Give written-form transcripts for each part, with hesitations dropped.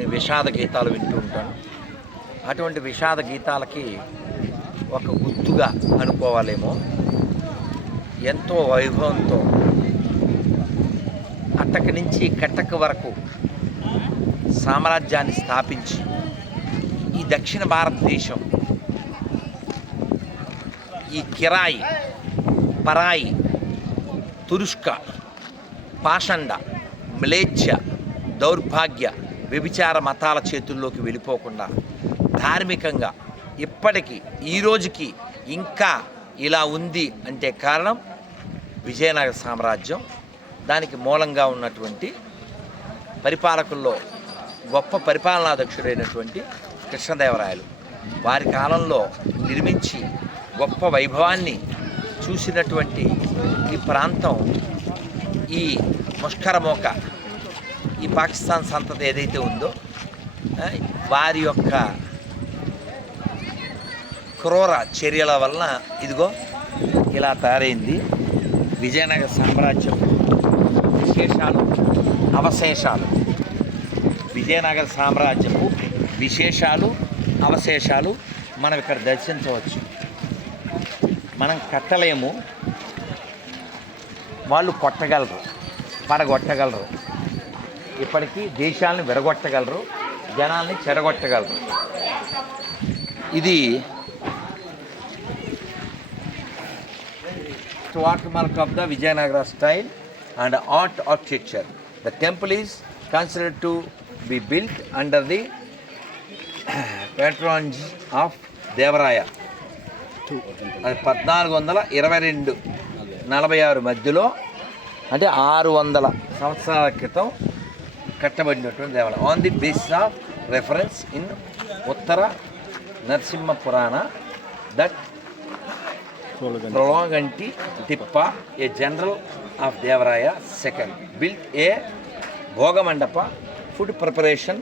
కొన్ని విషాద గీతాలు వింటూ ఉంటాను. అటువంటి విషాద గీతాలకి ఒక గుర్తుగా అనుకోవాలేమో, ఎంతో వైభవంతో అట్టక నుంచి కట్టక వరకు సామ్రాజ్యాన్ని స్థాపించి ఈ దక్షిణ భారతదేశం ఈ కిరాయి, పరాయి, తురుష్క, పాషండ, మ్లేచ్ఛ, దౌర్భాగ్య, వ్యభిచార మతాల చేతుల్లోకి వెళ్ళిపోకుండా ధార్మికంగా ఇప్పటికీ ఈ రోజుకి ఇంకా ఇలా ఉంది అంటే కారణం విజయనగర సామ్రాజ్యం. దానికి మూలంగా ఉన్నటువంటి పరిపాలకుల్లో గొప్ప పరిపాలనాధ్యక్షుడైనటువంటి కృష్ణదేవరాయలు వారి కాలంలో నిర్మించి గొప్ప వైభవాన్ని చూసినటువంటి ఈ ప్రాంతం, ఈ ముష్కరమోక, ఈ పాకిస్తాన్ సంతతి ఏదైతే ఉందో వారి యొక్క క్రూర చర్యల వలన ఇదిగో ఇలా తయారైంది విజయనగర సామ్రాజ్యం విశేషాలు, అవశేషాలు. విజయనగర సామ్రాజ్యపు విశేషాలు, అవశేషాలు మనం ఇక్కడ దర్శించవచ్చు. మనం కట్టలేము, వాళ్ళు కొట్టగలరు, పడగొట్టగలరు, ఇప్పటికీ దేశాలను విడగొట్టగలరు, జనాల్ని చెడగొట్టగలరు. ఇది watermark of the Vijayanagara style and art architecture. The temple is considered to be built under the patronage of Devaraya. 1422-46 మధ్యలో, అంటే 600 సంవత్సరాల క్రితం కట్టబడినటువంటి దేవాలయం. On the basis of reference in Uttara Narasimha Purana that Prolonganti Tippa, a general of Devaraya II, built a Bhogamandapa food preparation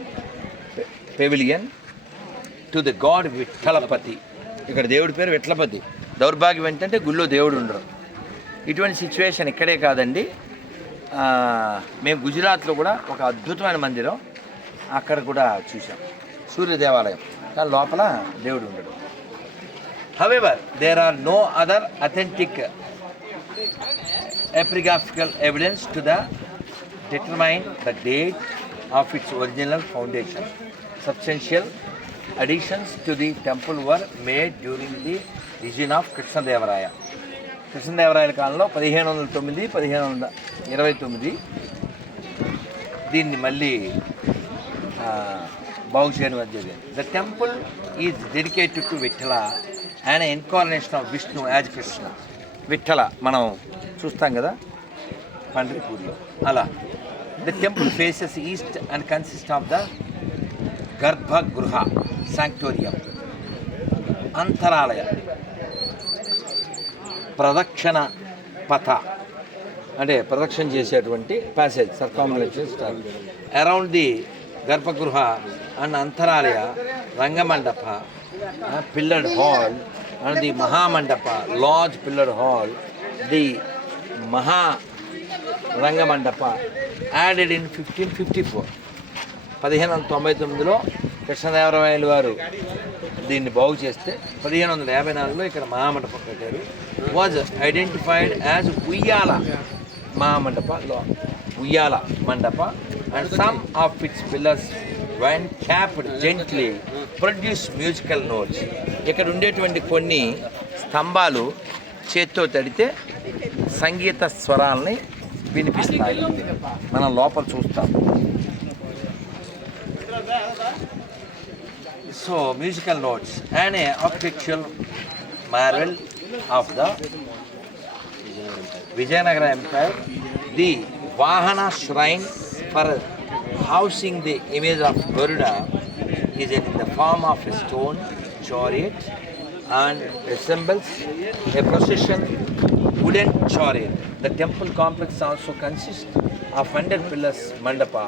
pavilion to the god Vittalapati. ఇక్కడ దేవుడి పేరు విఠలపతి. దౌర్భాగ్యం ఏంటంటే గుళ్ళో దేవుడు ఉండరు. ఇటువంటి సిచ్యువేషన్ ఇక్కడే కాదండి, మేము గుజరాత్లో కూడా ఒక అద్భుతమైన మందిరం అక్కడ కూడా చూసాం, సూర్య దేవాలయం, కానీ లోపల దేవుడు ఉండడు. However, there are no other authentic epigraphical evidence to determine the date of its original foundation. Substantial additions to the temple were made during the regime of Krishnadevaraya. కృష్ణదేవరాయల కాలంలో 1509-1529 దీన్ని మళ్ళీ బాగు చేయడం జరిగింది. The temple is dedicated to Vithala and incarnation of Vishnu as Krishna. Vithala మనం చూస్తాం కదా పండ్రిపూర్లో, అలా. The temple faces east and consist of the garbhagriha, sanctorium, antaralaya, pradakshina patha అంటే ప్రదక్షిణ చేసేటువంటి passage, circumambulation star around the garbhagriha and antaralaya, rangamandapa, pillared hall, and the Mahamandapa, large pillared hall, the Maha Rangamandapa, added in 1554. 1599లో కృష్ణదేవరాయలు వారు దీన్ని బాగు చేస్తే 1554లో ఇక్కడ మహామండపం కట్టారు. వాజ్ ఐడెంటిఫైడ్ యాజ్ ఉయ్యాల మహామండప, ఉయ్యాల మండప, and some of its pillars when capped gently produce musical notes. ఇక్కడ ఉండేటువంటి కొన్ని స్తంభాలు చేత్తో తడితే సంగీత స్వరాలని వినిపిస్తాయి. మనం లోపల చూస్తాం. So musical notes and a architectural marvel of the Vijayanagara empire, the vahana shrine for housing the image of Garuda is in the form of a stone chariot and resembles a procession wooden chariot. The temple complex also consists of 100 pillars mandapa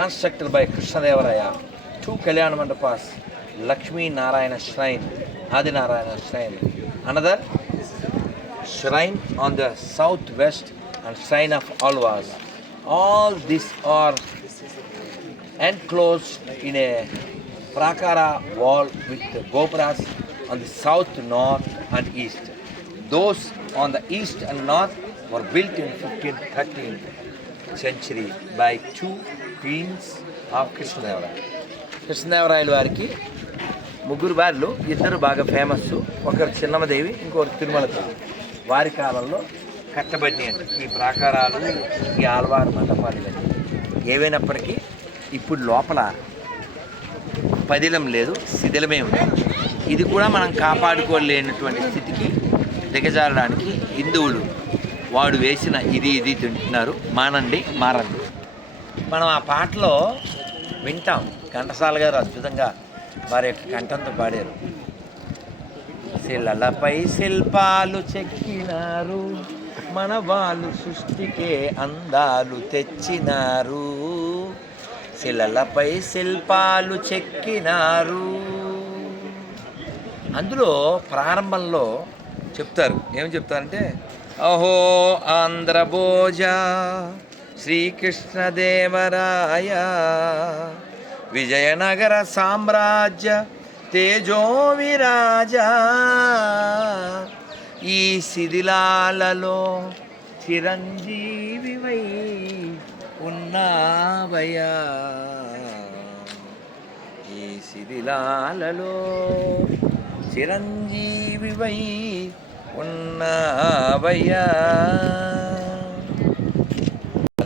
constructed by Krishnadevaraya, 2 Kalyana mandapas, Lakshmi Narayana shrine, Adi Narayana shrine, another shrine on the southwest and shrine of Alvas. All these are enclosed in a prakara wall with gopuras on the south, north and east. Those on the east and north were built in 15th, 13th century by two queens of Krishnadevaraya. కృష్ణదేవరాయల వారికి ముగ్గురు భార్యలు, ఇద్దరు బాగా famous. ఒకరు చిన్నమదేవి, ఇంకొకరు తిరుమలదేవి. వారి కాలంలో కట్టబడినాయి అంటే ఈ ప్రాకారాలు, ఈ ఆల్వార్ మండపాలు ఇవన్నీ. ఏవైనప్పటికీ ఇప్పుడు లోపల పదిలం లేదు, శిథిలమే ఉంది. ఇది కూడా మనం కాపాడుకోలేనటువంటి స్థితికి దిగజారడానికి హిందువులు వాడు వేసిన ఇది తింటున్నారు. మానండి మారండి. మనం ఆ పాటలో వింటాం. ఘంటసాల గారు అద్భుతంగా వారి యొక్క కంఠంతో పాడారు. శిలలపై శిల్పాలు చెక్కినారు, మన వాళ్ళు సృష్టికే అందాలు తెచ్చినారు. శిలలపై శిల్పాలు చెక్కినారు. అందులో ప్రారంభంలో చెప్తారు, ఏమని చెప్తారంటే, అహో ఆంధ్రభోజ శ్రీకృష్ణదేవరాయ విజయనగర సామ్రాజ్య తేజో విరాజ, ఈ శిథిలాలలో చిరంజీవివై ఉన్నావయ్యా, ఈ శిథిలాలలో చిరంజీవివై ఉన్నావయ్యా.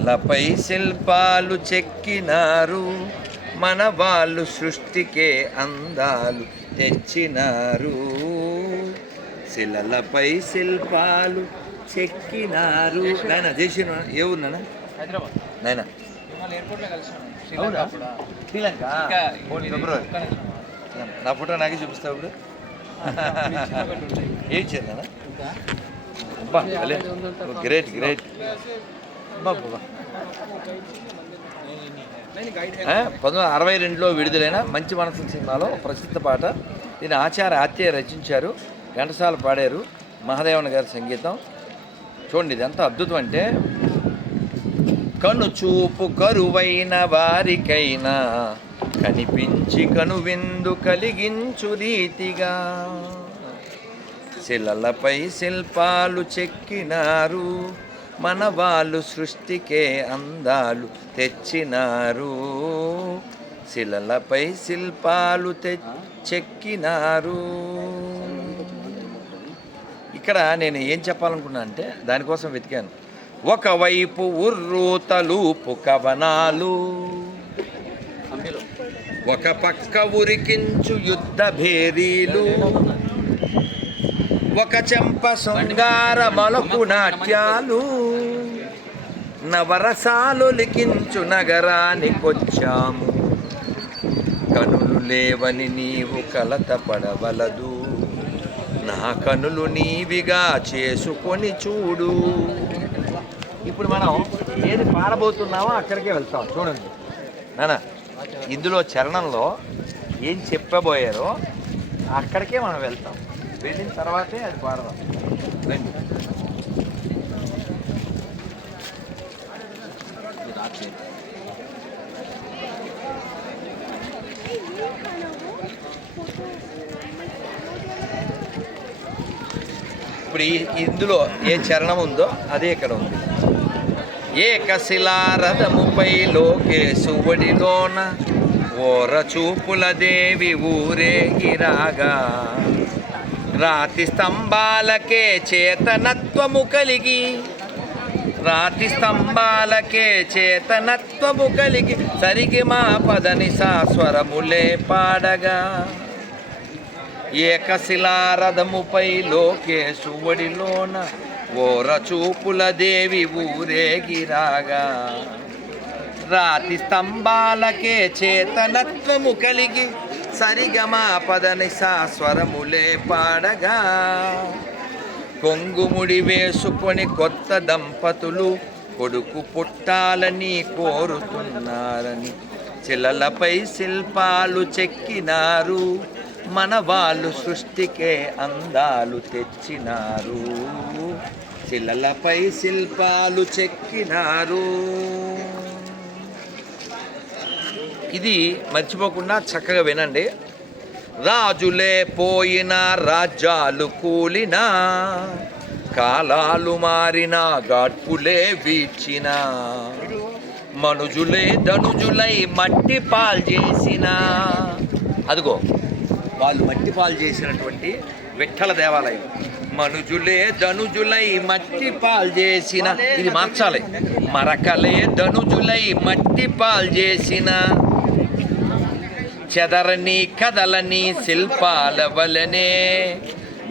లపై శిల్పాలు చెక్కినారు, మన వాళ్ళు సృష్టికే అందాలు తెచ్చినారు. శిలలపై శిల్పాలు చెక్కినారు. నాయన చేసిన ఏ ఊరు నాన్న? హైదరాబాద్. నాయన శ్రీలంక ఫిబ్రవరి. నా ఫోటో నాకే చూపిస్తావు ఇప్పుడు. ఏం చేయాలి అబ్బా, గ్రేట్ గ్రేట్. 1962లో విడుదలైన మంచి మనసు సినిమాలో ప్రసిద్ధ పాట. దీని ఆచార్య ఆత్రేయ రచించారు, ఘంటసాల పాడారు, మహాదేవన్ గారి సంగీతం. చూడండి ఇది ఎంత అద్భుతం అంటే, కను చూపు కరువైన వారికైనా కనిపించి కనువిందు కలిగించు రీతిగా శిలలపై శిల్పాలు చెక్కినారు, మన వాళ్ళు సృష్టికే అందాలు తెచ్చినారు. శిలలపై శిల్పాలు చెక్కినారు. ఇక్కడ నేను ఏం చెప్పాలనుకున్నా అంటే, దానికోసం వెతికాను. ఒకవైపు ఉర్రూతలూపు కవనాలు, ఒక పక్క ఉరికించు యుద్ధ భేరీలు, ఒక చెంప శృంగార మలకు నాట్యాలు, నవరసాలు లిఖించు నగరానికొచ్చాము. కనులు లేవని నీవు కలత పడవలదు, నా కనులు నీవిగా చేసుకొని చూడు. ఇప్పుడు మనం ఏది పాడబోతున్నామో అక్కడికే వెళ్తాం. చూడండి నాన్న, ఇందులో చరణంలో ఏం చెప్పబోయారో అక్కడికే మనం వెళ్తాం. వెళ్ళిన తర్వాతే అది పాడదాం. రండి. ఇప్పుడు ఇందులో ఏ చరణం ఉందో అదే ఇక్కడ ఉంది. ఏకశిలారథముపై లోకేశువడిలోన ఓర చూపుల దేవి ఊరేగిరాగా, రాతి స్తంభాలకే చేతనత్వము కలిగి, రాతి స్తంభాలకే చేతనత్వము కలిగి, సరిగి మా పదని సాస్వరములే పాడగా. ఏకశిలారథముపై లోకేశువడిలోన ఓర చూపుల దేవి ఊరేగిరాగా, రాతి స్తంభాలకే చేతనత్వము కలిగి, సరిగమా పదని సాస్వరములే పాడగా. కొంగుముడి వేసుకొని కొత్త దంపతులు కొడుకు పుట్టాలని కోరుతున్నారని శిలలపై శిల్పాలు చెక్కినారు, మన వాళ్ళు సృష్టికే అందాలు తెచ్చినారు. శిలలపై శిల్పాలు చెక్కినారు. ఇది మర్చిపోకుండా చక్కగా వినండి. రాజులే పోయిన రాజ్యాలు కూలిన, కాలాలు మారిన గాడ్పులే వీచిన, మనుజులే ధనుజులై మట్టి పాలు చేసిన. అదిగో వాళ్ళు మట్టి పాలు చేసినటువంటి విఠ్ఠల దేవాలయం. మనుజులే ధనుజులై మట్టి పాలు చేసిన, ఇది మార్చాలి. మరకలే ధనుజులై మట్టి పాలు చేసిన, చెదరని కదలని శిల్పాల వలనే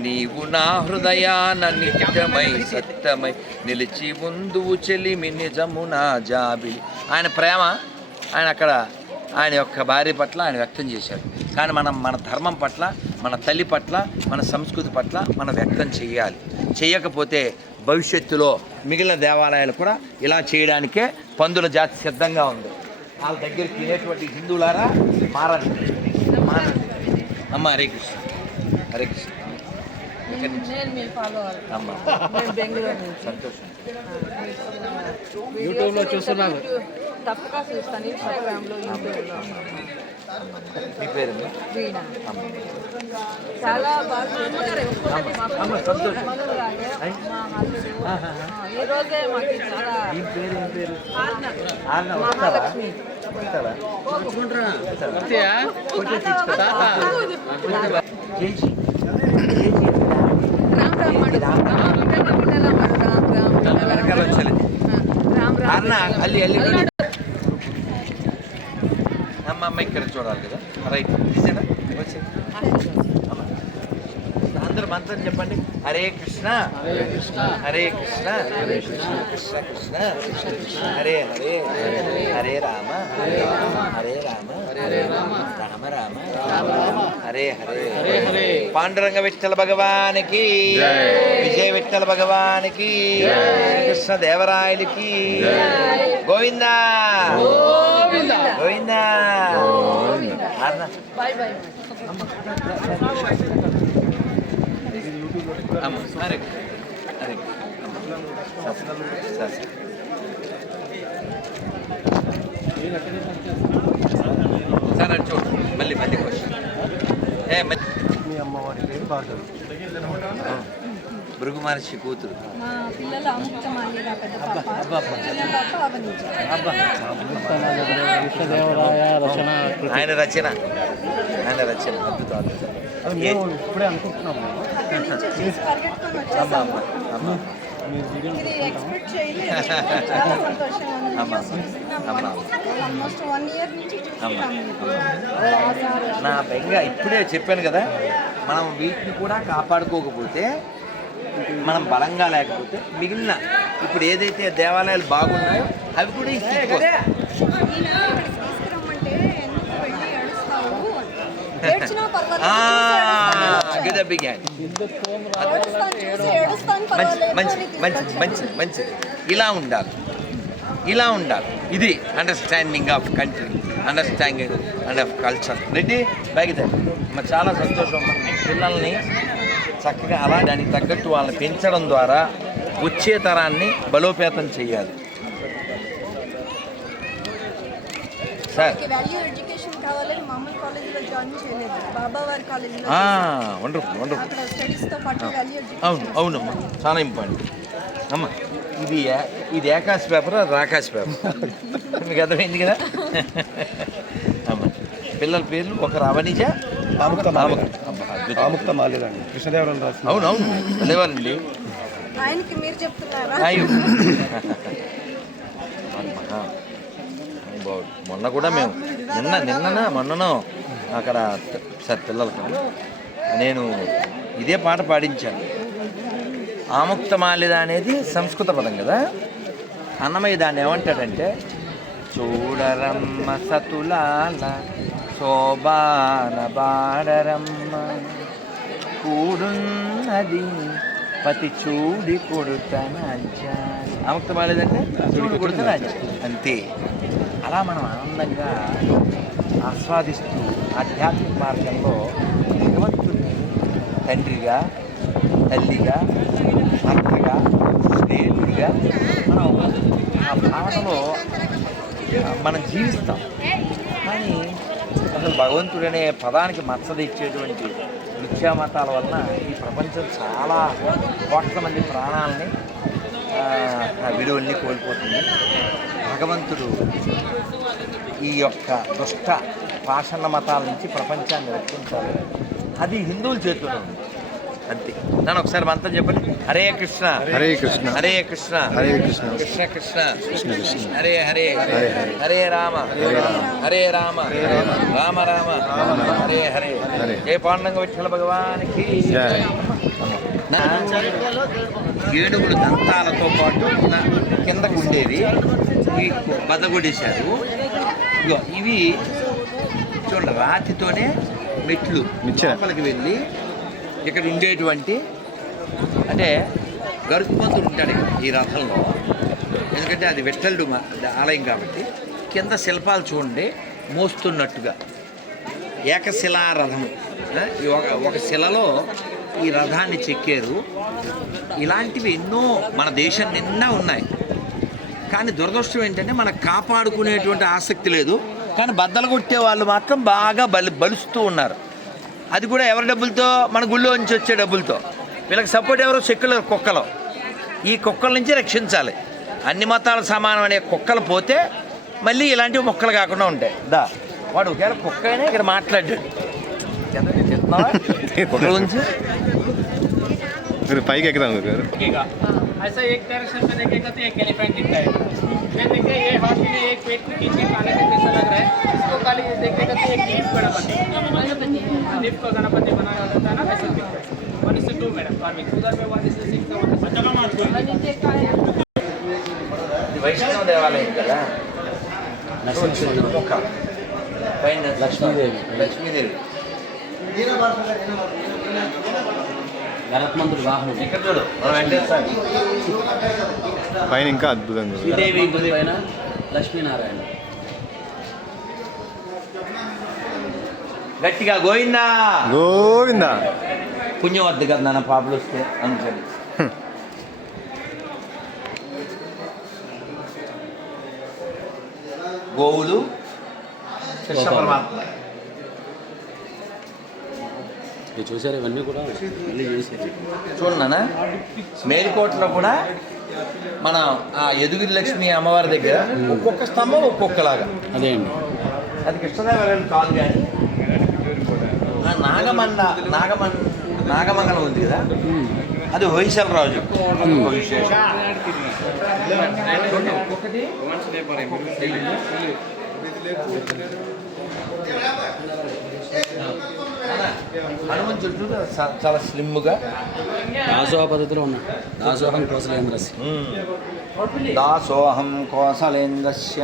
నీవు నా హృదయాన నిత్యమై సత్యమై నిలిచి ఉందువు చెలిమి నిజము నా జాబిలి. ఆయన ప్రేమ ఆయన అక్కడ ఆయన యొక్క భార్య పట్ల ఆయన వ్యక్తం చేశాడు. కానీ మనం మన ధర్మం పట్ల, మన తల్లి పట్ల, మన సంస్కృతి పట్ల మనం వ్యక్తం చేయాలి. చేయకపోతే భవిష్యత్తులో మిగిలిన దేవాలయాలు కూడా ఇలా చేయడానికే పందుల జాతి సిద్ధంగా ఉంది. వాళ్ళ దగ్గర తినేటువంటి హిందువులారా మారండి, మారండి. అమ్మ హరే కృష్ణ, హరే కృష్ణ. అమ్మ సంతోషం. యూట్యూబ్లో చూస్తున్నాను. తప్పగా చూస్తాను ఇన్స్టాగ్రామ్లో, యూట్యూబ్లో. మీ పేరు చాలా బాగా సంతోషం. ఈ రోజే మాకు చాలా ఈ పేరు ఏం పేరు? మహాలక్ష్మి. అన్న అల్లి అల్లి అమ్మ ఇక్కడ చూడాలి కదా. రైట్ తీసేనా వచ్చి అందరూ మంత్రం చెప్పండి. హరే కృష్ణ హరే కృష్ణ హరే కృష్ణ కృష్ణ కృష్ణ హరే హరే హరే రామ హరే రామ రామ రామ హరే హరే. పాండురంగ విఠ్ఠల భగవానికి, విజయ విఠ్ఠల భగవానికి, కృష్ణ దేవరాయలకి గోవిందా గోవిందా. Bye bye. హరే హరే సార్ అది చూడు. మళ్ళీ క్వశ్చన్. మీ అమ్మవారి పేరు భార్గవి. భృగు మహర్షి కూతురు. మా పిల్లలు అముక్తమాల్యద పెద్ద పాప, చిన్న పాప అవనీజ. కృష్ణదేవరాయ రచన. ఆయన రచన అద్భుతం. మేము ఇప్పుడే అనుకుంటున్నాము. పరిగెట్టుకొని అమ్మ వచ్చేసాము. అమ్మ అమ్మ ఇది ఎక్స్పెక్ట్ చేయలేదు. చాలా సంతోషంగా ఉంది. ఆల్మోస్ట్ 1 year నుంచి చూస్తున్నాము. నా బెంగ ఇప్పుడే చెప్పాను కదా, మనం వీటిని కూడా కాపాడుకోకపోతే, మనం బలంగా లేకపోతే మిగిలిన ఇప్పుడు ఏదైతే దేవాలయాలు బాగున్నాయో అవి కూడా తీసుకురమ్మంటే ఎందుకు వెళ్ళి ఏడుస్తావు? ఏడ్చినా పర్వాలేదు. Good began. మంచి ఇలా ఉండాలి. ఇది understanding of country, understanding and of culture. Reddy bag మరి చాలా సంతోషం. పిల్లల్ని చక్కగా అలా దానికి తగ్గట్టు వాళ్ళని పెంచడం ద్వారా వచ్చే తరాన్ని బలోపేతం చేయాలి. Sir wonderful. అవునమ్మా, చాలా ఇంపార్టెంట్ అమ్మ. ఇది ఆకాశ్ పేపర్, రాకాశ్ పేపర్. మీకు అర్థమైంది కదా అమ్మ. పిల్లల పేర్లు ఒకరు అవనిజ, ఆముక్తమాల్యదండి. కృష్ణదేవరాయలు రాసిన. అవునవును లేవారండి. ఆయనకి మీరు చెప్తున్నారా? మొన్న కూడా మేము మొన్ననో అక్కడ సార్ పిల్లలకు నేను ఇదే పాట పాడించాను. ఆముక్తమాల్యద అనేది సంస్కృత పదం కదా. అన్నమయ్య దాన్ని ఏమంటాడంటే, చూడరమ్మ సతులాల శోభాన బాడరమ్మ కూడున్నది పతి చూడి కొడుతనంచాలి. ఆముక్తమాల్యదంటే చూడి కొడుతనంచాలి అంతే. అలా మనం ఆనందంగా ఆస్వాదిస్తూ ఆధ్యాత్మిక మార్గంలో భగవంతుడిని తండ్రిగా, తల్లిగా, భర్తగా, స్నేహితుడిగా మనం ఆ భావనలో మనం జీవిస్తాం. కానీ అసలు భగవంతుడనే పదానికి మచ్చ తెచ్చేటువంటి మిథ్యా మతాల వలన ఈ ప్రపంచం చాలా కోట్ల మంది ప్రాణాలని విలువల్ని కోల్పోతుంది. భగవంతుడు ఈ యొక్క దుష్ట పాషండ మతాల నుంచి ప్రపంచాన్ని రక్షించాలి. అది హిందువుల చేతిలో ఉంది అంతే. నన్ను ఒకసారి మంత్రం చెప్పండి. హరే కృష్ణ హరే కృష్ణ హరే కృష్ణ హరే కృష్ణ కృష్ణ కృష్ణ కృష్ణ కృష్ణ హరే హరే హరే రామ హరే రామ రామ రామ హరే హరే. జయ పాండంగ విఠల భగవానికి జై. ఏడుగులు దంతాలతో పాటు కిందకు ఉండేవి ఇవి బదగొడేశారు. ఇగో ఇవి చూడండి, రాతితోనే మెట్లు లోపలికి వెళ్ళి ఇక్కడ ఉండేటువంటి అంటే గరుకుమంతుడు ఉంటాడు ఈ రథంలో. ఎందుకంటే అది విఠలుడు ఆలయం కాబట్టి కింద శిల్పాలు చూడండి మోస్తున్నట్టుగా ఏకశిలా రథము. ఒక శిలలో ఈ రథాన్ని చెక్కారు. ఇలాంటివి ఎన్నో మన దేశం నిండా ఉన్నాయి. కానీ దురదృష్టం ఏంటంటే మనకు కాపాడుకునేటువంటి ఆసక్తి లేదు. కానీ బద్దలు కొట్టే వాళ్ళు మాత్రం బాగా బలుస్తూ ఉన్నారు. అది కూడా ఎవరి డబ్బులతో? మన గుళ్ళో నుంచి వచ్చే డబ్బులతో. వీళ్ళకి సపోర్ట్ ఎవరో? సెక్యులర్ కుక్కలు. ఈ కుక్కల నుంచి రక్షించాలి. అన్ని మతాలు సమానం అనే కుక్కలు పోతే మళ్ళీ ఇలాంటివి మొక్కలు కాకుండా ఉంటాయి. వాడు ఒకవేళ కుక్క అయినా ఇక్కడ మాట్లాడాడు కుక్కల గురించి. పైకి ఎక్కుదాం. ऐसा एक डायरेक्शन में देखेगा तो एक एलिफेंट दिखता है। ये देखिए, ये हाथी ने एक पेट को खींच के खाने का जैसा लग रहा है। इसको खाली देखेगा तो एक लीफ गणपति लीफ का गणपति बनाया जाता है ना, वैसे दिखता है। 1 to 2 मैडम कार्विंग उधर में 1 to 6 ఇది వైష్ణవ దేవాలయం కదా. మొక్క పైన లక్ష్మీదేవి గణపమంతుడు వాహనం. ఇక్కడ చూడు మన వెంకటేశ్వర పైన ఇంకా అద్భుతంగా శ్రీదేవి గుడి పైన లక్ష్మీనారాయణ. గట్టిగా గోవిందా గోవిందా. పుణ్యం వద్దు కదా నాన్న పాపలు వస్తే అందుకని. గోవులు కృష్ణ పరమాత్మ. ఇది చూసారు, ఇవన్నీ కూడా మళ్ళీ చేసేది. చూడన్నా మేలుకోటలో కూడా మన ఆ యదుగిరి లక్ష్మి అమ్మవారి దగ్గర ఒక్కొక్క స్తంభం ఒక్కొక్కలాగా. అదే అండి, అది కృష్ణదేవరాయలు కాదు కానీ ఆ నాగమంగళం ఉంది కదా, అది హొయసల రాజు. ఒక విశేషం. ఒక్కొక్కటి హనుమంత్ చుట్టూ చాలా స్లిమ్గా దాసోహ పద్ధతిలో ఉన్నాడు. దాసోహం కోసలేంద్రస్య. దాసోహం కోసలేంద్రస్య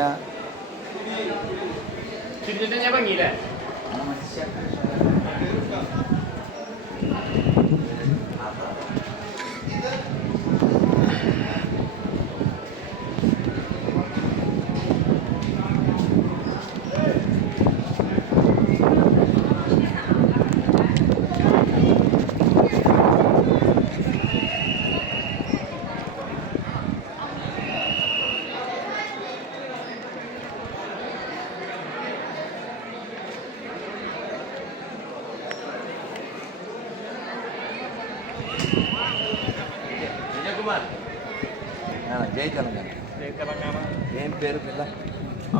జై తెలంగాణ. ఏం పేరు పిల్ల?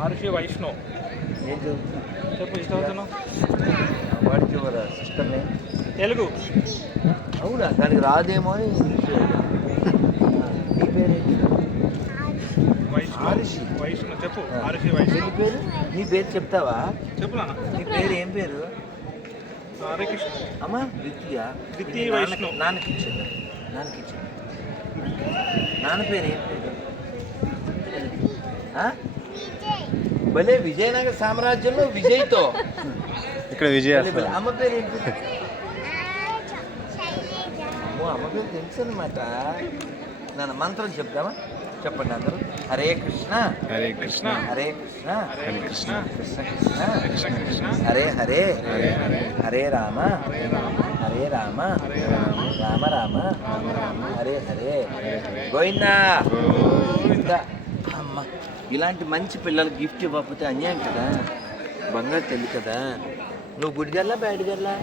ఆరుషి వైష్ణవ్. ఏం చదువుతున్నా? చెప్పు, ఇష్టం what your sister name? Telugu. అవునా, దానికి రాదేమో అని ఇంగ్లీష్. నీ పేరేంటి? ఆరుషి. వైష్ణవ్. చెప్పు, ఆరుషి నీ వైష్ణవ్. పేరు? నీ పేరు చెప్తావా? చెప్పు నాన్న. నీ పేరు ఏం పేరు? హరే కృష్ణ. అమ్మా ద్వితీయ. ద్వితీయ వైష్ణవ్. నాన్నకి ఇచ్చింది. నాన్న పేరు ఏం పేరు? భలే విజయనగర సామ్రాజ్యంలో విజయ్తో. ఇక్కడ విజయ. అమ్మ పేరు ఏంటి? అమ్మ పేరు తెలుసు అనమాట. నన్ను మంత్రం చెప్తామా? చెప్పండి అందరూ. హరే కృష్ణ హరే కృష్ణ హరే కృష్ణ హరే కృష్ణ కృష్ణ కృష్ణ కృష్ణ కృష్ణ. హరే హరే హరే హరే హరే రామ హరే రామ. హరే రామ హరే రామ. రామ రామ రామ రామ. హరే హరే హరే హరే. గోవిందా. గోవిందా. అమ్మ, ఇలాంటి మంచి పిల్లలకి గిఫ్ట్ ఇవ్వకపోతే అన్యాయం కదా. బంగారు తల్లి కదా. నువ్వు గుడ్ గర్లా బ్యాడ్ గర్లా?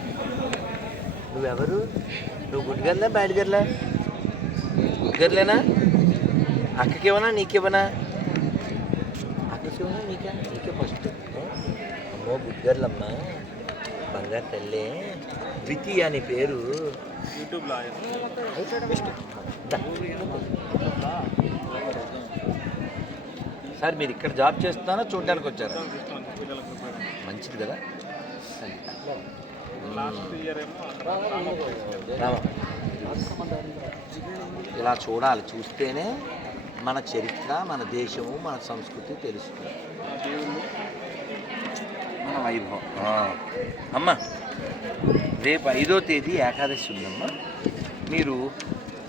నువ్వెవరు? నువ్వు గుడ్ గర్లా బ్యాడ్ గర్లా? గుడ్ గర్లేనా? అక్కకేమన్నా నీకేమన్నా? అక్కకేమన్నా నీకే ఫస్ట్. అమ్మో గుడ్ గర్లమ్మా, బంగారు తల్లి. ద్వితీయ అని పేరు. సార్ మీరు ఇక్కడ జాబ్ చేస్తున్నారా చూడడానికి వచ్చారా? మంచిది కదా. ఇలా చూడాలి, చూస్తేనే మన చరిత్ర, మన దేశము, మన సంస్కృతి తెలుస్తుంది, మన వైభవం. అమ్మ రేపు 5వ తేదీ ఏకాదశి ఉందమ్మా. మీరు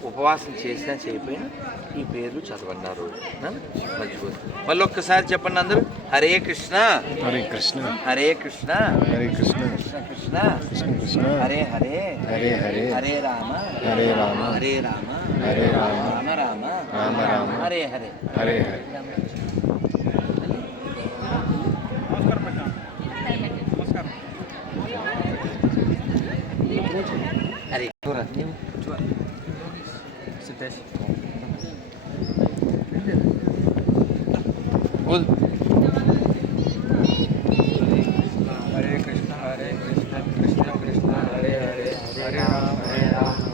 ఉపవాసం చేసినా చేయకపోయినా ఈ పేర్లు చదవన్నారు. మర్చిపోదు. మళ్ళీ ఒక్కసారి చెప్పండి అందరూ. హరే కృష్ణ హరే కృష్ణ హరే కృష్ణ హరే కృష్ణ కృష్ణ కృష్ణ కృష్ణ కృష్ణ హరే హరే హరే హరే హరే రామ హరే రామ హరే రామ హరే రామ రామ రామ రామ రామ హరే హరే హరే హరే. హరే बोल. हरे कृष्ण कृष्ण कृष्ण हरे हरे हरे राम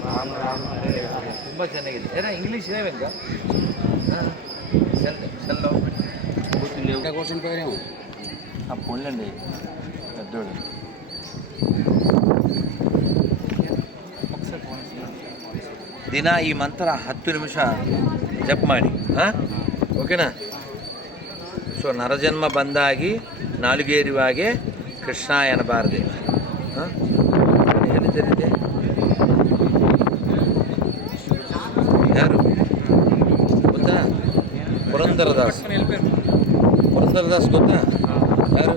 राम राम हरे हरे. ತುಂಬ ಚೆನ್ನಾಗಿದೆ. ಏನೋ ಇಂಗ್ಲೀಷ್ ಇದೇವೆಂಗ సెల్లో కూర్చొని పోయాము. ఆ పొండండి పెద్దోడు. ದಿನ ಈ ಮಂತ್ರ 10 ನಿಮಿಷ ಜಪ್ ಮಾಡಿ. ಓಕೆನಾ? ಸೊ ನರಜನ್ಮ ಬಂದಾಗಿ ನಾలుగೇರಿವಾಗೆ ಕೃಷ್ಣ ಎನ್ನಬಾರದೆ. ಹೇಳಿದ್ದೆ ಯಾರು ಗೊತ್ತಾ? ಪುರಂದರದಾಸ್. ಪುರಂದರದಾಸ್ ಗೊತ್ತಾ ಯಾರು?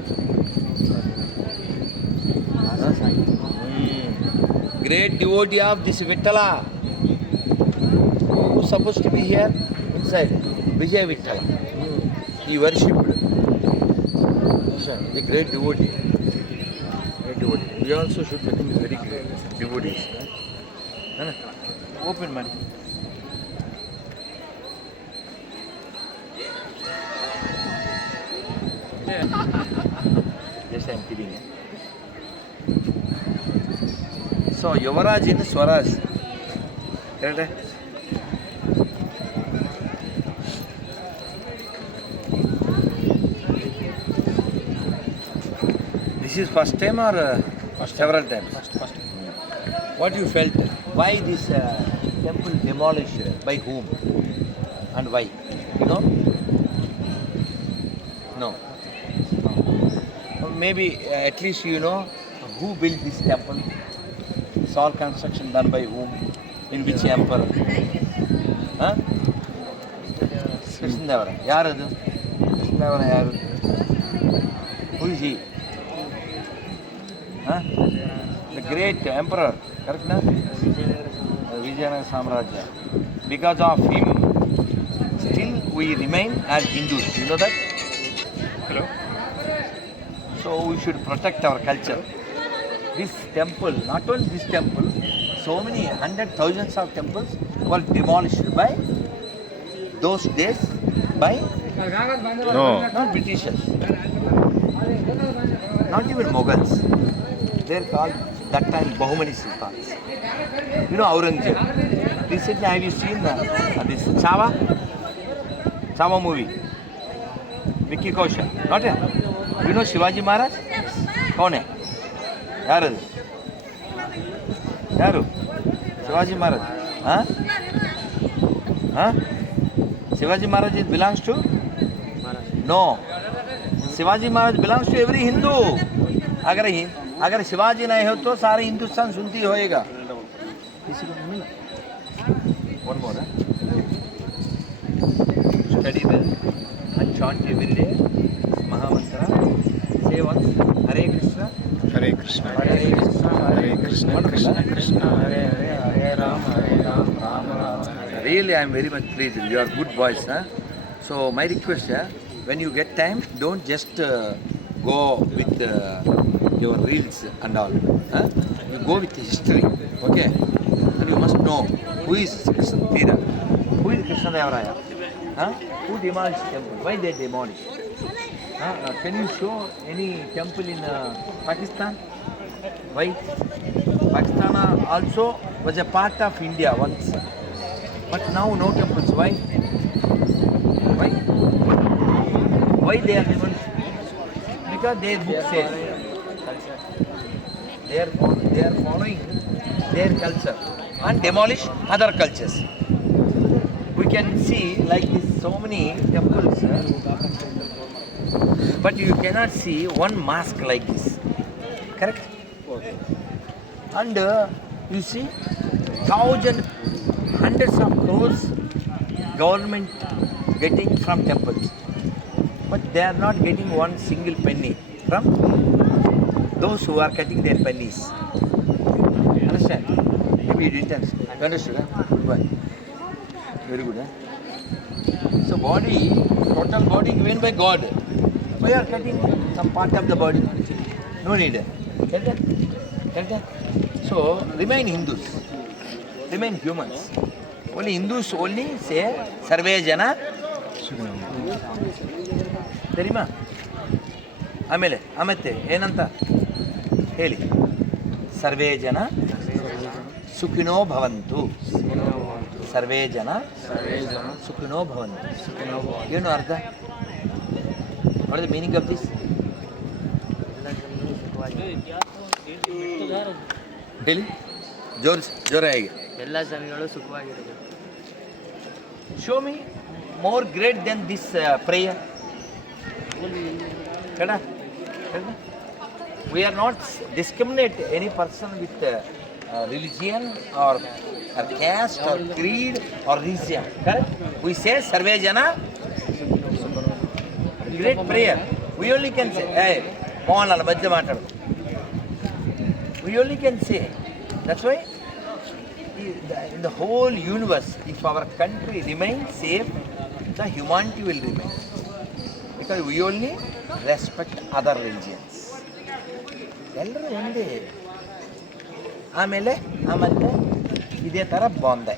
Great devotee of this Vittala. Who's supposed to be here inside? Vijay Vithala. He worshipped. The great devotee. Great devotee. We also should become very great devotees. Open money. Yes, I'm kidding. So, Yuvaraj in Swaraj. Correct? This is first time or several times? First. What you felt? Why this temple demolished? By whom? And why? You know? No. Or maybe at least you know who built this temple? This all construction done by whom? In which emperor? Huh? Krishnadevara. Yaar adu? Krishnadevara yaru? Who is he? Huh? The great emperor, correct na? Vijayanagara Samrajya. Because of him, still we remain as Hindus. You know that? Hello. So we should protect our culture. This temple, not only this temple, so many hundreds, thousands of temples were demolished by those days by No. not Britishers, not even Mughals. They're called that time Bahumani Sultans. You know Aurangzeb. Recently, have you seen this Chava movie? Vicky Kaushal. Not yet. You know Shivaji Maharaj? कौन है? यार Shivaji Maharaj. Shivaji Maharaj belongs to? No. Shivaji Maharaj belongs to every Hindu. अगर शिवाजी नहीं हो तो सारे हिंदुस्तान सुनती होएगा. किसी को नहीं. One more. Study well and chant every day. Mahamantra. Say once. Hare Krishna. Hare Krishna Hare Krishna. Hare Krishna Krishna Krishna Hare Hare Hare Ram Ram Ram. Really, I am very much pleased. You are good boys, huh? So my request, when you get time, don't just go with your reels and all. You go with history, okay? And you must know who is Krishna Tira, who is Krishna Devaraya, who demolished temple, why they demolished. Can you show any temple in Pakistan? Why? Pakistan also was a part of India once, but now no temples. Why? Why? Why they are demolished? Because their book says they are following their culture and demolish other cultures. We can see like this so many temples, but you cannot see one mosque like this. Correct? And you see thousands, hundreds of crores government getting from temples, but they are not getting one single penny from those who are cutting their pennies. Understand? Maybe you didn't understand. You understood? Good boy. Very good. So body, total body given by God. Why are cutting some part of the body? No need. Get that? Get that? So remain Hindus. Remain humans. Only Hindus only say Sarve Jana. Terima? ಆಮೇಲೆ ಆಮೇಲೆ ಏನಂತ ಹೇಳಿ ಸರ್ವೇ ಜನ ಸುಖಿನೋ ಭವಂತು ಸರ್ವೇ ಜನ ಸುಖಿನೋ ಭವಂತು ಏನು ಅರ್ಥ what is the meaning of this ಹೇಳಿ ಜೋರಾಗಿ ಎಲ್ಲ ಜನಗಳು ಸುಖವಾಗಿರಬೇಕು. Show me more great than this prayer. Kada? We are not discriminate any person with religion or caste or creed or region. Correct? We say Sarve Jana. Great prayer. We only can say, hey, Mohanlal Badja Matadu. We only can say. That's why in the whole universe, if our country remains safe, the humanity will remain. Because we only respect other religions. ಎಲ್ಲರೂ ಒಂದೇ. ಆಮೇಲೆ ಇದೇ ಥರ ಬಾಂದೆ.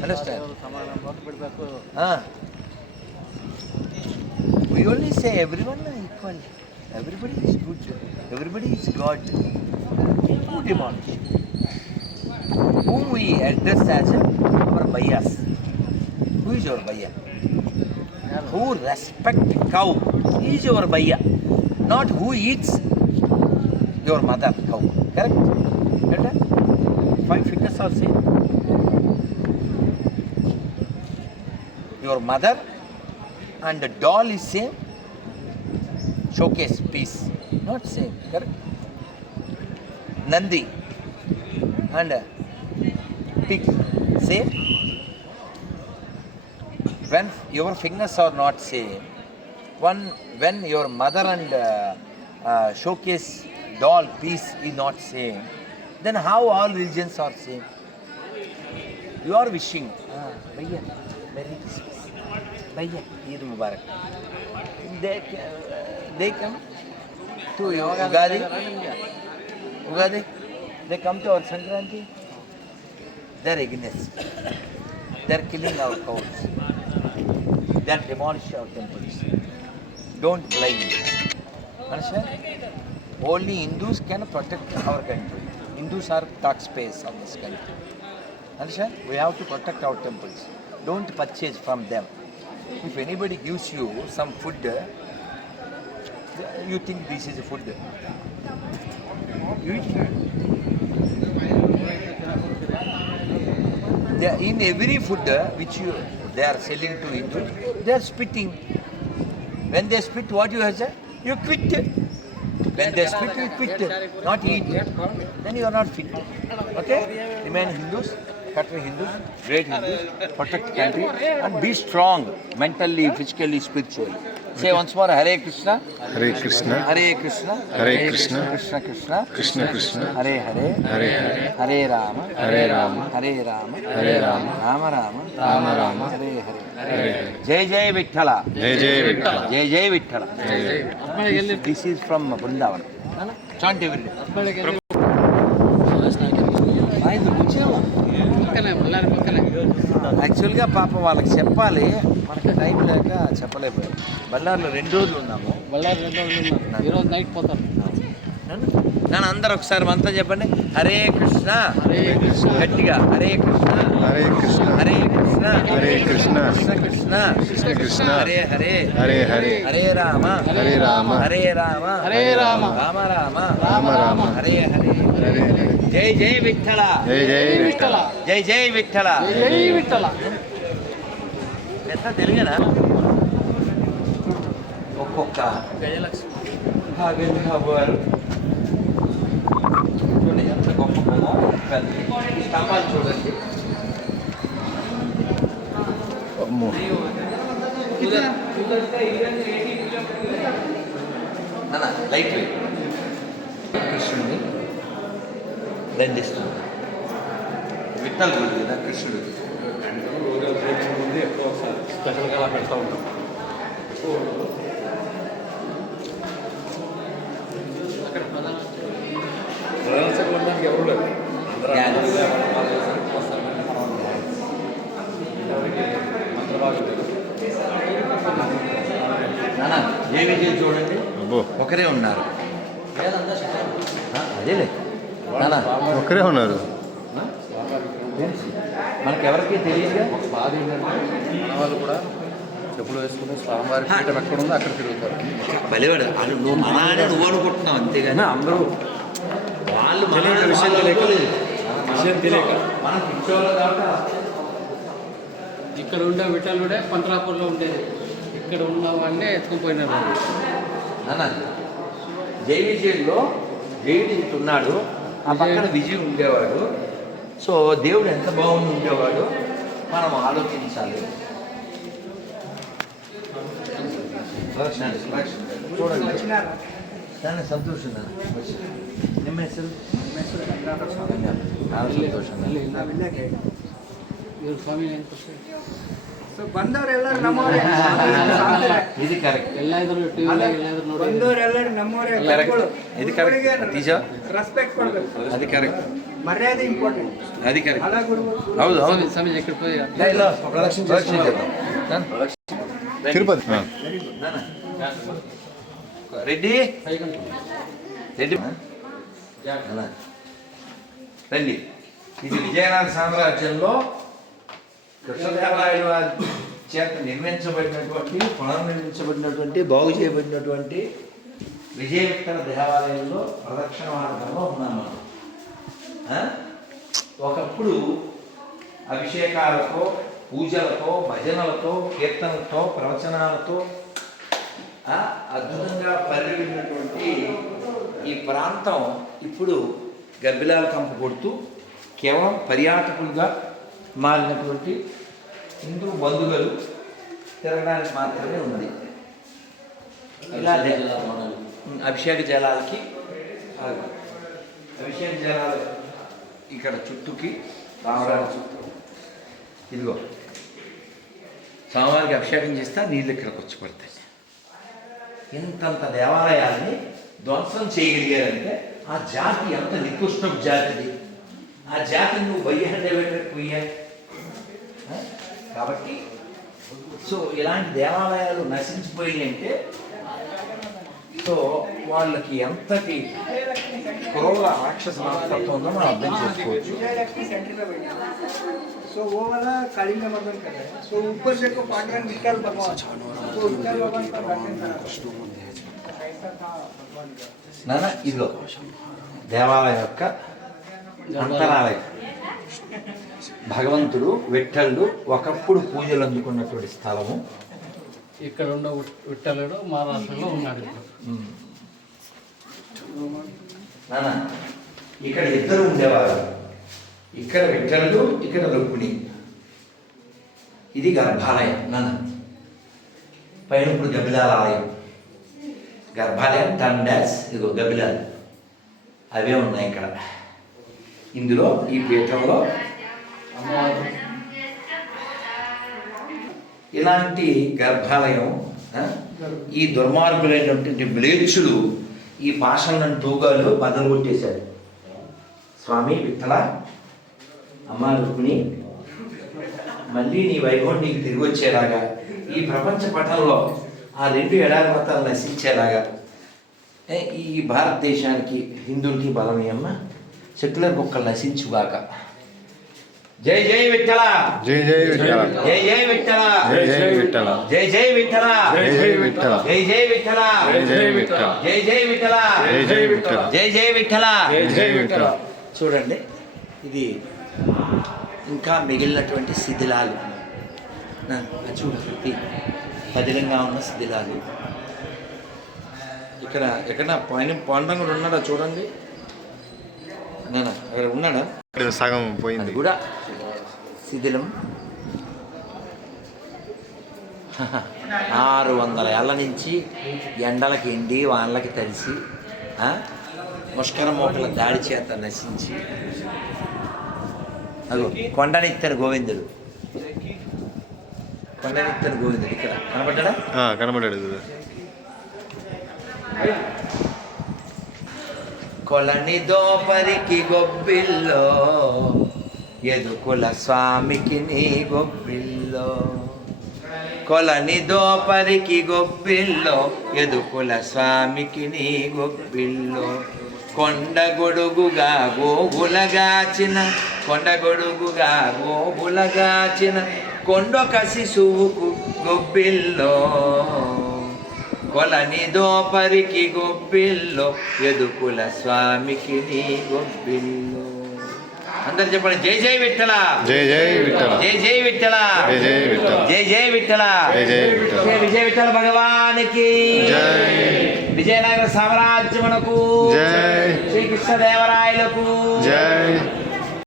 Understand? We only say everyone is equal. Everybody is good. Everybody is God. Who demolish? Whom we address as our bias. Who is your bias? Who respect cow is your bhaiya, not who eats your mother cow. Correct? Correct? 5 fingers are same. Your mother and the doll is same. Showcase piece, not same. Correct? Nandi and pig same. When your fingers are not same, when your mother and showcase doll piece is not same, then how all religions are same? You are wishing, Bhaiya, Merry Christmas, Bhaiya, Eid Mubarak. They come to Ugadi, they come to our Sankranti, they are against. They are killing our cows. They are demolishing our temples. Don't blame me. Understand? Only Hindus can protect our country. Hindus are taxpayers of this country. Understand? We have to protect our temples. Don't purchase from them. If anybody gives you some food, you think this is food. You eat. In every food which they are selling to Hindus, they are spitting. When they spit, what you have said? You quit. When they spit, you quit. Not eat. Then you are not fit. Okay? Remain Hindus, country Hindus, great Hindus, protect country and be strong mentally, physically, spiritually. Say once more, Hare Krishna. Hare Krishna. Hare Krishna. Hare Krishna. Krishna Krishna. Krishna Krishna. Hare Hare. Hare Hare. Hare Rama. Hare Rama. Hare Rama. Hare Rama. Rama Rama. Rama Rama. Hare Hare. జై జై విఠల, జై జై విఠల, జై జై Vittala. This is from Brindavan. Chant ఎవరి యాక్చువల్గా పాప వాళ్ళకి చెప్పాలి, మనకి టైం లేక చెప్పలేకపోయాం. బళ్ళారిలో 2 రోజులు ఉన్నాము. ఈరోజు నైట్ పోతారు. నన్ను అందరు ఒకసారి మంత్రం చెప్పండి. హరే కృష్ణ, హరే కృష్ణ, గట్టిగా హరే కృష్ణ, హరే కృష్ణ, హరే కృష్ణ, హరే కృష్ణ, కృష్ణ కృష్ణ, కృష్ణ కృష్ణ, హరే హరే, హరే హరే, హరే రామ, హరే రామ, హరే రామ, హరే రామ, రామ రామ, రామ రామ, హరే హరే. హరే హరే. జై జై విఠల, జై జై విఠల, జై జై విఠల. జై విఠల. ఎంత తెలుగేనా? ఒక్కొక్క వారు చూడండి ఎంత గొప్ప బొమ్మ. ఈ స్తంభాలు చూడండి. అమ్మో. నాన్న లైట్ వెయిట్ కృష్ణుడిని దండిస్తుంది. విఠల్ గుడి కదా కృష్ణుడు. స్పెషల్గా అలా పెడతా ఉంటాం. ఎవరు లేదు. నాన్న ఏ విజయం చూడండి, అబ్బో, ఒకరే ఉన్నారు. అదేలే నాన్న, ఒక్కరే ఉన్నారు. తెలుసు మనకెవరికి తెలియదుగా. బాధ ఏంటంటే మన వాళ్ళు కూడా చెప్పులు వేసుకుని స్వామివారి పీఠం ఎక్కడ ఉందో అక్కడ తిరుగుతారు. బలివాడు వాళ్ళు నువ్వు మనానే నువ్వు అనుకుంటున్నావు అంతేగాని అందరూ వాళ్ళు తెలియక విషయం తెలియక విషయం తెలియక మనం పిచ్చోళ్ళు కాబట్టి ఇక్కడ ఉండే విఠలుడే పంతరాపూర్లో ఉండేది. ఇక్కడ ఉన్న వాళ్ళే ఎత్తుకుపోయినారు. నాన్న జై విజయంలో జయుడు ఇంత ఉన్నాడు, ఆ పక్కన విజయం ఉండేవాడు. సో దేవుడు ఎంత బాగుండి ఉండేవాడు మనం ఆలోచించాలి. చూడండి చాలా సంతోషం. ನಿಮ್ಮ ಹೆಸರು? చాలా సంతోషం. ಇವ್ರ ಸ್ವಾಮಿ ಏನು ಸೊ ಬಂದವರೆಲ್ಲರೂ ನಮ್ಮವರೇ. ఇది కరెక్ట్, ಎಲ್ಲ ಇದ್ರು ಟಿವಿ ಎಲ್ಲ ಇದ್ರು ನೋಡಿ. ಬಂದವರೆಲ್ಲರೂ ನಮ್ಮವರೇ. కరెక్ట్, ఇది కరెక్ట్. తీసా రెస్పెక్ట్ కొడಬೇಕು. అది కరెక్ట్, మర్యాద ఇంపార్టెంట్. అది కరెక్ట్. అలా గురువు హౌದು ಹೌದು. ಸ್ವಾಮಿ ಎక్కడ పోయి ప్రదక్షిణ చేద్దాం. తిరుపతి. రెడ్డి రెడ్డి రండి. ఇది విజయనగర సామ్రాజ్యంలో కృష్ణదేవరాయల వారి చేత నిర్మించబడినటువంటి, పునర్నిర్మించబడినటువంటి, బాగు చేయబడినటువంటి విజయవిఠల దేవాలయంలో ప్రదక్షిణ మార్గంలో ఉన్నాము. ఒకప్పుడు అభిషేకాలతో, పూజలతో, భజనలతో, కీర్తనలతో, ప్రవచనాలతో అద్భుతంగా పరిగెడినటువంటి ఈ ప్రాంతం ఇప్పుడు గబ్బిలాల కంప కొడుతూ కేవలం పర్యాటకులుగా మారినటువంటి హిందూ బంధువులు తిరగడానికి మాత్రమే ఉంది. ఇలా అభిషేక జలాలకి, అభిషేక జలాలు ఇక్కడ చుట్టూకి రావడానికి చుట్టూ ఇదిగో స్వామివారికి అభిషేకం చేస్తే నీళ్ళు ఇక్కడికి వచ్చి పడతాయి. ఇంతంత దేవాలయాల్ని ధ్వంసం చేయగలిగారంటే ఆ జాతి ఎంత నికృష్టం జాతిది. ఆ జాతిని నువ్వు పోయా. కాబట్టి సో ఇలాంటి దేవాలయాలు నశించిపోయి అంటే సో వాళ్ళకి ఎంతటి క్రూర రాక్షస మనస్తత్వం ఉందో మనం అర్థం చేసుకోవచ్చు. विजयलक्ष्मी सेंटर में बैठा सो वो वाला कालिंग मर्दन कर रहे हैं. सो ऊपर से को पाटन विठल भगवान, तो विठल भगवान का दर्शन करा. ऐसा था भगवान का. నాన్న ఇదిగో దేవాలయం యొక్క అంతరాలయం. భగవంతుడు విఠలుడు ఒకప్పుడు పూజలు అందుకున్నటువంటి స్థలము. ఇక్కడ ఉన్న విఠలుడు మహారాష్ట్రలో ఉన్నాడు. నాన్న ఇక్కడ ఇద్దరు ఉండేవారు. ఇక్కడ విఠలుడు, ఇక్కడ రుక్మిణి. ఇది గర్భాలయం. నాన్న పైన ఇప్పుడు గబ్బిలాల ఆలయం. గర్భాలయం తండాస్, ఇదిగో గబ్బిలాలు అవే ఉన్నాయి ఇక్కడ. ఇందులో ఈ పీఠంలో ఇలాంటి గర్భాలయం ఆ, ఈ దుర్మార్గులైనటువంటి మ్లేచ్చులు ఈ పాషాలను తూగాలు బదలు కొట్టేశారు. స్వామి విఠల, అమ్మ రుక్మిణి, మళ్ళీ నీ వైభవం నీకు తిరిగి వచ్చేలాగా, ఈ ప్రపంచ పటంలో ఆ రెండు ఎడారి మతాలు నశించేలాగా ఈ భారతదేశానికి హిందువులకి బలమే అమ్మ, సెక్యులర్ కుక్కలు నశించుగాక. జై జై విఠల, జై జై విఠల, జై జై విఠల, జై జై విఠల, జై జై విఠల, జై జై విఠల, జై జై విఠల, జై జై విఠల, జై జై విఠల, జై జై విఠల, జై జై విఠల. జై జై విఠల. చూడండి, ఇది ఇంకా మిగిలినటువంటి శిథిలాలు. చూడండి, పదిలంగా ఉన్న శిథిలాలు. ఇక్కడ ఎక్కడ పైన పాండంగుడు ఉన్నాడా చూడండి, నానా అక్కడ ఉన్నాడా? ఇక్కడ సగం పోయింది. అది కూడా శిథిలం. 600 ఏళ్ళ నుంచి ఎండలకి ఎండి వానలకి తడిసి ముష్కర మోకల దాడి చేత నశించి, అదో కొండనెత్తని గోవిందుడు, కొండనెత్తని గోవిందుడు ఇక్కడ కనపడ్డా? కనబడ్డాడు కదా. కొలని దోపరికి గొబ్బిల్లో, ఎదుకుల స్వామికి నీ గొబ్బిల్లో. కొలని దోపరికి గొబ్బిల్లో, ఎదుకుల స్వామికి నీ గొబ్బిల్లో. కొండగొడుగుగా గోగులగాచిన, కొండగొడుగుగా గోగులగాచిన కొండొక శిశువుకు గొబ్బిల్లో. కొలని దోపరికి గొబ్బిల్లో, ఎదుకుల స్వామికి నీ గొబ్బిల్లో. అందరు చెప్పండి, జై జై విఠల, జై జై విఠల, జై జై విఠల, జై జై విఠల, జై జై విఠల, జై జై విఠల. శ్రీ విజయ విఠల భగవానికి జై. విజయనగర సామ్రాజ్యమునకు జై. శ్రీకృష్ణదేవరాయలకు జై.